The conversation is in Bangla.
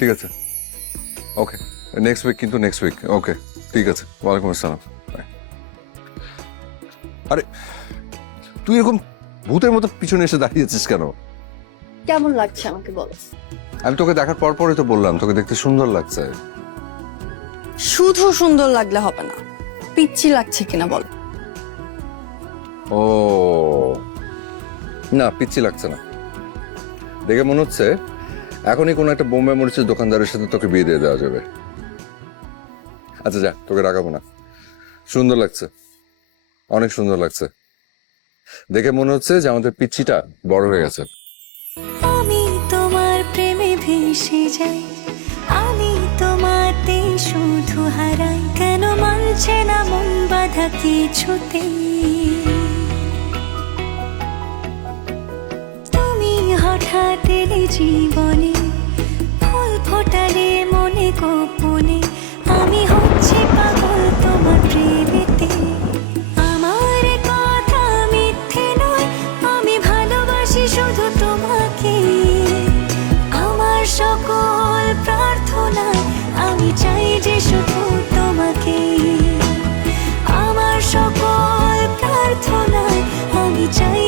ঠিক আছে, ওকে, নেক্সট উইক, কিন্তু নেক্সট উইক। ওকে, ঠিক আছে, ওয়ালাইকুম আসসালাম। Bye. আরে তুই এরকম ভূতের মতো পিছনে এসে দাঁড়িয়েছিস কেন? কেমন লাগছে আমাকে বলো? আমি তোকে দেখার পর পরই তো বললাম তোকে দেখতে সুন্দর লাগছে। শুধু সুন্দর লাগলে হবে না, পিচ্ছি লাগছে কিনা বল। ও না, পিচ্ছি লাগছে না, দেখে মনে হচ্ছে এখনই কোনো একটা বোম্বে মরিচের দোকানদারের সাথে তোকে বিয়ে দিয়ে দেওয়া যাবে। আচ্ছা যা, তোকে রাখাবো না, সুন্দর লাগছে, অনেক সুন্দর লাগছে, দেখে মনে হচ্ছে যে আমাদের পিচ্ছিটা বড় হয়ে গেছে। আমি তোমার প্রেমে ভেসে যাই, আমি তোমাতে শুধু হারাই, কেন মানছে না মন বাধা কিছুতে। তুমি হঠাৎ এলে জীবনে, ফুল ফোটালে মনে গোপনে, আমি হচ্ছি পাগল তোমার প্রেমেতে। আমার কথা মিথ্যে নয়, আমি ভালোবাসি শুধু তোমাকে। আমার সকল প্রার্থনায় আমি চাই যে শুধু তোমাকে। আমার সকল প্রার্থনায় আমি চাই